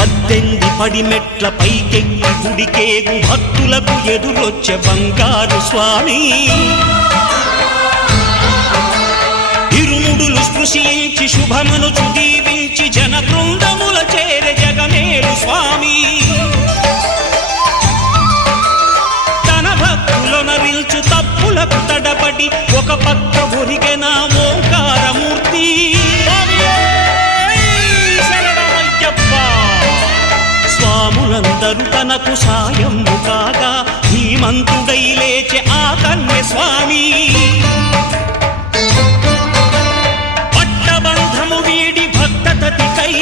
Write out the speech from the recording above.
18 పడిమెట్ల పైకెక్కి గుడికేగు భక్తులకు ఎదురొచ్చే బంగారు స్వామి ఇరుముడులు స్పృశించి శుభమనుచు దీవించి జన బృందముల చేరే జగమేలు స్వామి తన భక్తులనరిల్చు తప్పులకు తడబడి ఒక పక్క ఒరిగెన ఓంకారమూర్తి స్వాములందరూ తనకు సాయము కాగా ధీమంతుడై లేచే ఆ కన్య స్వామి పట్టబంధము వీడి భక్తతతికై